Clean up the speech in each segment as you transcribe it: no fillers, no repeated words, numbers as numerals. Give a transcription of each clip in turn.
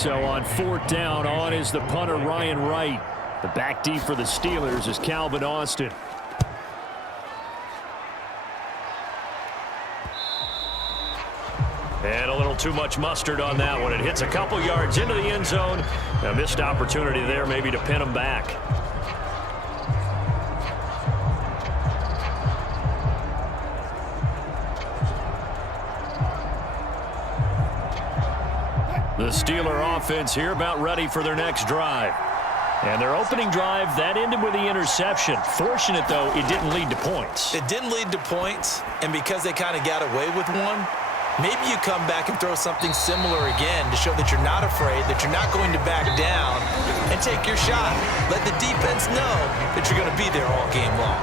So on fourth down, on is the punter, Ryan Wright. The back deep for the Steelers is Calvin Austin. And a little too much mustard on that one. It hits a couple yards into the end zone. A missed opportunity there maybe to pin him back. The Steeler offense here about ready for their next drive. And their opening drive, that ended with the interception. Fortunate, though, it didn't lead to points. It didn't lead to points, and because they kind of got away with one, maybe you come back and throw something similar again to show that you're not afraid, that you're not going to back down, and take your shot. Let the defense know that you're going to be there all game long.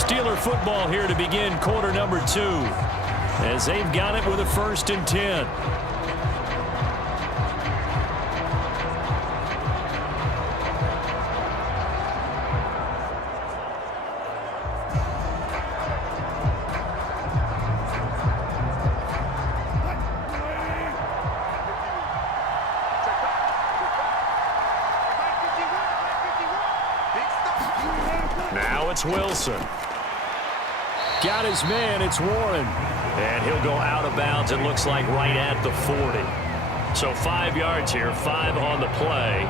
Steeler football here to begin quarter number 2, as they've got it with a 1st and 10. Now it's Wilson. Got his man, it's Warren. And he'll go out of bounds, it looks like right at the 40. So 5 yards here, 5 on the play.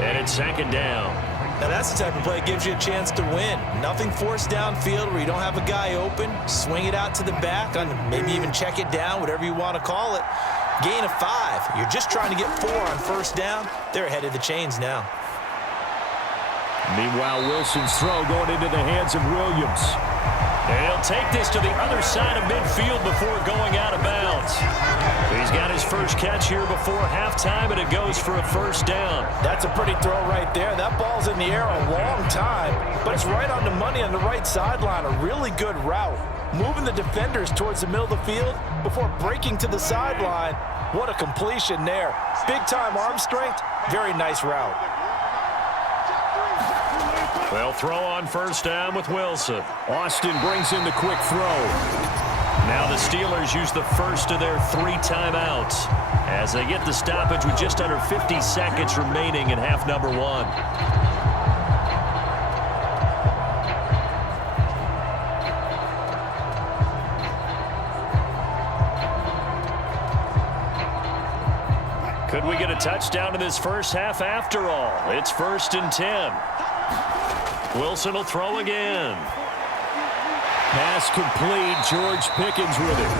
And it's 2nd down. Now that's the type of play that gives you a chance to win. Nothing forced downfield where you don't have a guy open. Swing it out to the back, and maybe even check it down, whatever you want to call it. Gain of 5. You're just trying to get 4 on 1st down. They're ahead of the chains now. Meanwhile, Wilson's throw going into the hands of Williams. And he'll take this to the other side of midfield before going out of bounds. He's got his first catch here before halftime, and it goes for a 1st down. That's a pretty throw right there. That ball's in the air a long time, but it's right on the money on the right sideline. A really good route. Moving the defenders towards the middle of the field before breaking to the sideline. What a completion there. Big-time arm strength. Very nice route. They'll throw on 1st down with Wilson. Austin brings in the quick throw. Now the Steelers use the first of their 3 timeouts as they get the stoppage with just under 50 seconds remaining in half number 1. Could we get a touchdown in this first half after all? It's 1st and 10. Wilson will throw again. Pass complete. George Pickens with it.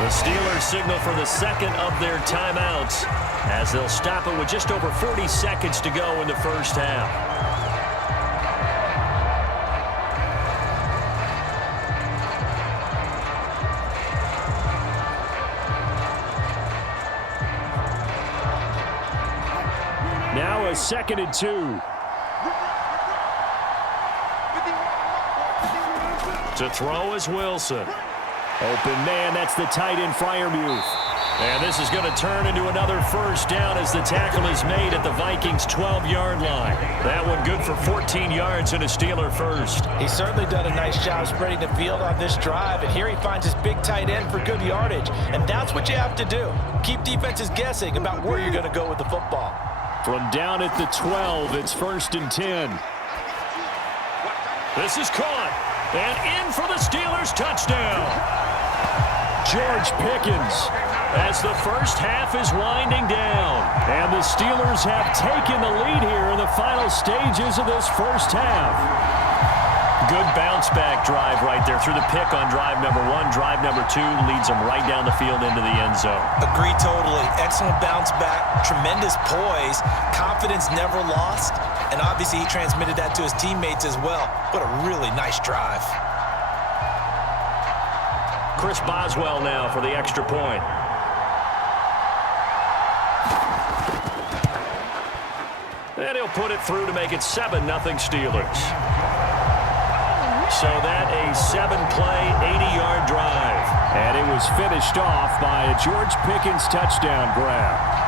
The Steelers signal for the 2nd of their timeouts as they'll stop it with just over 40 seconds to go in the first half. Now a 2nd and 2. To throw is Wilson. Open man, that's the tight end Freiermuth. And this is going to turn into another 1st down as the tackle is made at the Vikings' 12-yard line. That one good for 14 yards and a Steeler first. He's certainly done a nice job spreading the field on this drive, and here he finds his big tight end for good yardage. And that's what you have to do. Keep defenses guessing about where you're going to go with the football. From down at the 12, it's 1st and 10. This is caught. And in for the Steelers touchdown. George Pickens as the first half is winding down. And the Steelers have taken the lead here in the final stages of this first half. Good bounce-back drive right there through the pick on drive number 1. Drive number 2 leads them right down the field into the end zone. Agree totally. Excellent bounce-back. Tremendous poise. Confidence never lost. And obviously he transmitted that to his teammates as well. What a really nice drive. Chris Boswell now for the extra point. And he'll put it through to make it 7-0 Steelers. So that a 7-play, 80-yard drive. And it was finished off by a George Pickens touchdown grab.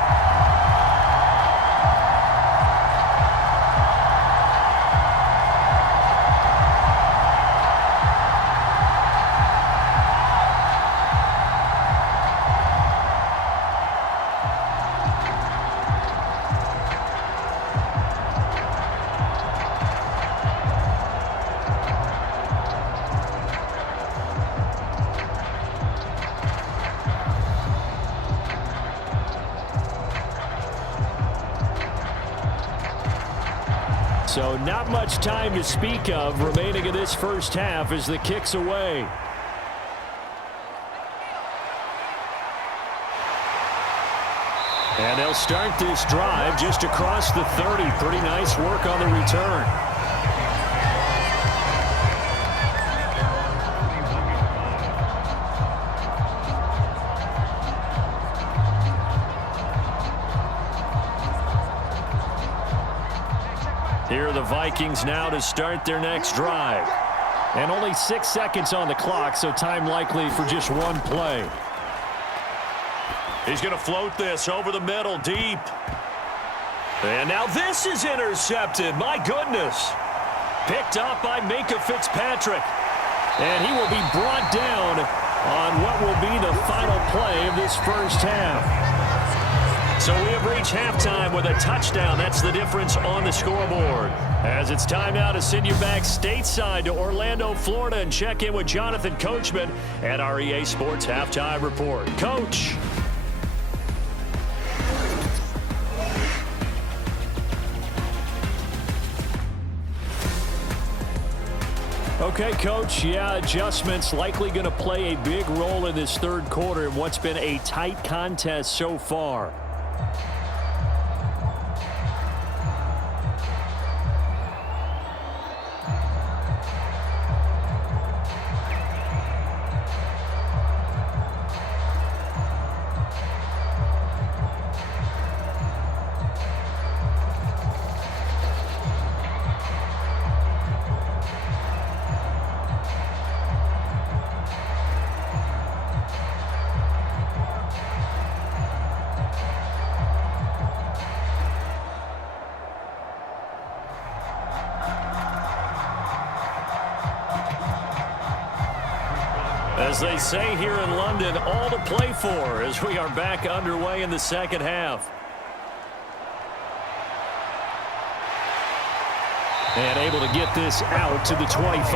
So not much time to speak of remaining in this first half as the kick's away. And they'll start this drive just across the 30. Pretty nice work on the return. Here are the Vikings now to start their next drive. And only 6 seconds on the clock, so time likely for just one play. He's going to float this over the middle, deep. And now this is intercepted. My goodness. Picked up by Minkah Fitzpatrick. And he will be brought down on what will be the final play of this first half. So we have reached halftime with a touchdown. That's the difference on the scoreboard. As it's time now to send you back stateside to Orlando, Florida, and check in with Jonathan Coachman at our EA Sports Halftime Report. Coach. Okay, Coach, yeah, adjustments likely going to play a big role in this third quarter in what's been a tight contest so far. As they say here in London, all to play for as we are back underway in the second half. And able to get this out to the 25.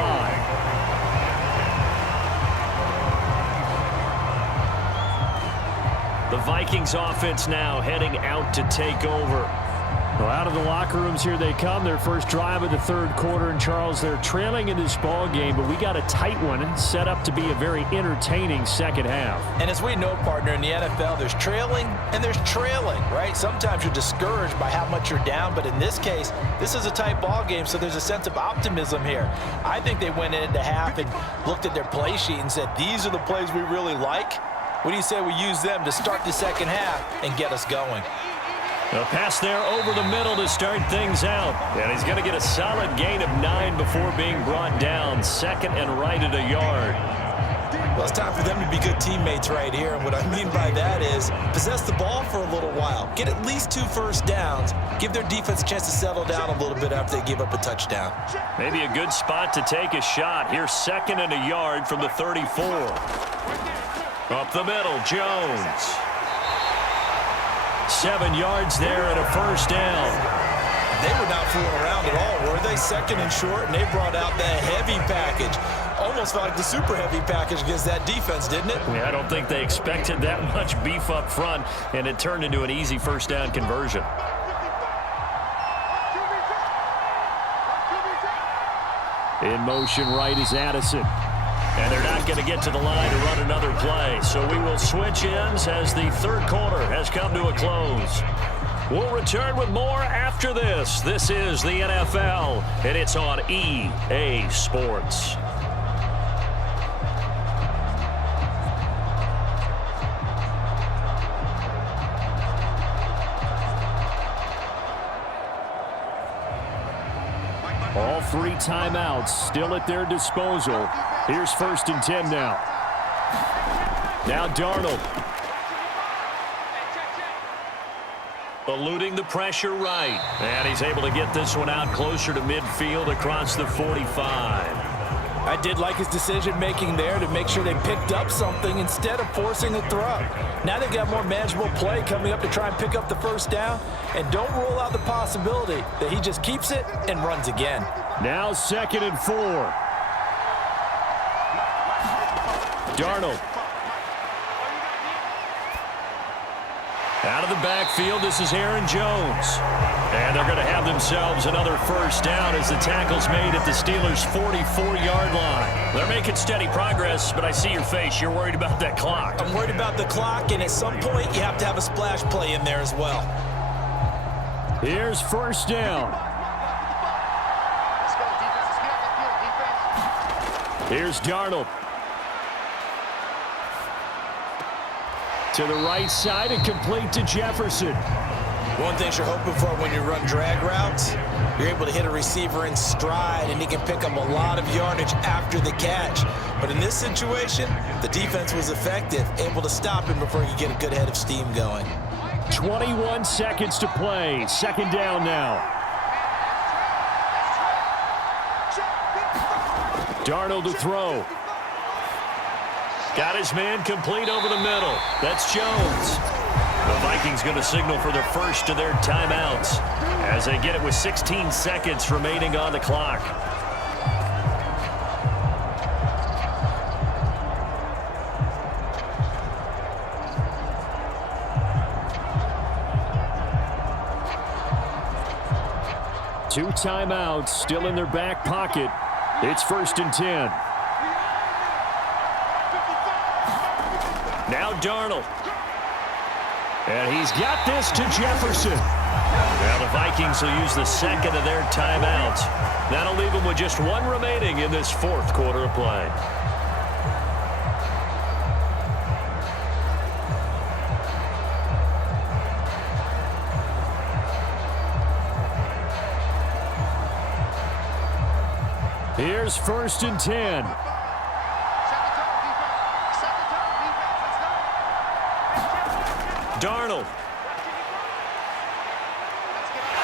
The Vikings offense now heading out to take over. Well, out of the locker rooms here they come. Their first drive of the third quarter. And, Charles, they're trailing in this ball game, but we got a tight one set up to be a very entertaining second half. And as we know, partner, in the NFL, there's trailing and there's trailing, right? Sometimes you're discouraged by how much you're down, but in this case, this is a tight ball game, so there's a sense of optimism here. I think they went into half and looked at their play sheet and said, these are the plays we really like. What do you say we use them to start the second half and get us going? A pass there over the middle to start things out. And he's going to get a solid gain of 9 before being brought down. Second and right at a yard. Well, it's time for them to be good teammates right here. And what I mean by that is possess the ball for a little while. Get at least 2 first downs. Give their defense a chance to settle down a little bit after they give up a touchdown. Maybe a good spot to take a shot. Here's second and a yard from the 34. Up the middle, Jones. 7 yards there and a first down. They were not fooling around at all, were they? Second and short, and they brought out that heavy package. Almost felt like the super heavy package against that defense, didn't it? Yeah, I don't think they expected that much beef up front, and it turned into an easy first down conversion. In motion right is Addison. And they're not going to get to the line to run another play. So we will switch ends as the third quarter has come to a close. We'll return with more after this. This is the NFL, and it's on EA Sports. All 3 timeouts still at their disposal. Here's 1st and 10 now. Now Darnold. Eluding the pressure right. And he's able to get this one out closer to midfield across the 45. I did like his decision-making there to make sure they picked up something instead of forcing a throw. Now they've got more manageable play coming up to try and pick up the first down. And don't rule out the possibility that he just keeps it and runs again. Now 2nd and 4. Darnold. Out of the backfield, this is Aaron Jones. And they're going to have themselves another first down as the tackle's made at the Steelers' 44-yard line. They're making steady progress, but I see your face. You're worried about that clock. I'm worried about the clock, and at some point, you have to have a splash play in there as well. Here's first down. Here's Darnold. To the right side and complete to Jefferson. One thing you're hoping for when you run drag routes, you're able to hit a receiver in stride, and he can pick up a lot of yardage after the catch. But in this situation, the defense was effective, able to stop him before he could get a good head of steam going. 21 seconds to play. Second down now. Darnold to throw. Got his man complete over the middle. That's Jones. The Vikings going to signal for the first of their timeouts as they get it with 16 seconds remaining on the clock. Two timeouts still in their back pocket. It's 1st and 10. Now Darnold. And he's got this to Jefferson. Now the Vikings will use the second of their timeouts. That'll leave them with just one remaining in this fourth quarter of play. Here's 1st and 10. Darnold.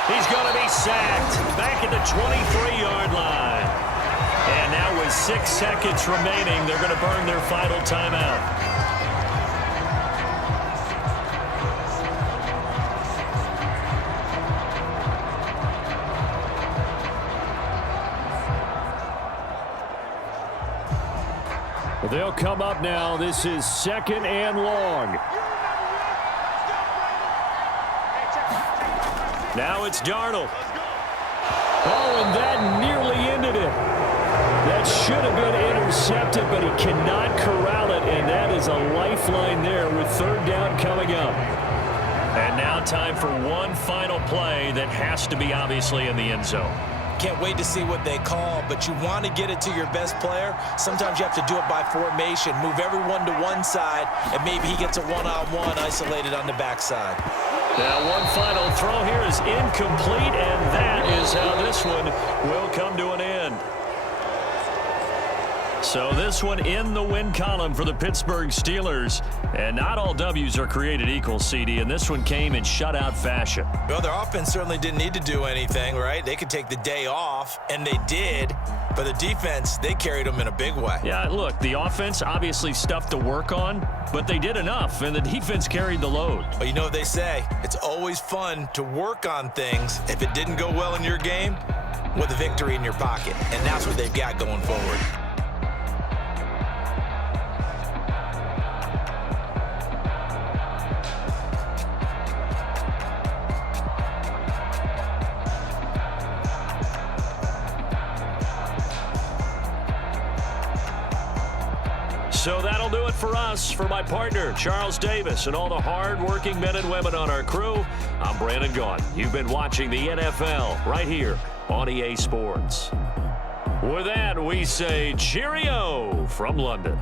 He's going to be sacked back at the 23-yard line. And now with 6 seconds remaining, they're going to burn their final timeout. They'll come up now. This is 2nd and long. Now it's Darnold. Oh, and that nearly ended it. That should have been intercepted, but he cannot corral it, and that is a lifeline there with 3rd down coming up. And now time for one final play that has to be obviously in the end zone. Can't wait to see what they call, but you want to get it to your best player. Sometimes you have to do it by formation. Move everyone to one side, and maybe he gets a one-on-one isolated on the backside. Now one final throw here is incomplete, and that is how this one will come to an end. So this one in the win column for the Pittsburgh Steelers. And not all W's are created equal, Sede, and this one came in shutout fashion. Well, their offense certainly didn't need to do anything, right? They could take the day off, and they did. But the defense, they carried them in a big way. Yeah, look, the offense obviously stuff to work on, but they did enough, and the defense carried the load. Well, you know what they say. It's always fun to work on things if it didn't go well in your game with a victory in your pocket, and that's what they've got going forward. So that'll do it for us. For my partner, Charles Davis, and all the hard-working men and women on our crew, I'm Brandon Gaughan. You've been watching the NFL right here on EA Sports. With that, we say cheerio from London.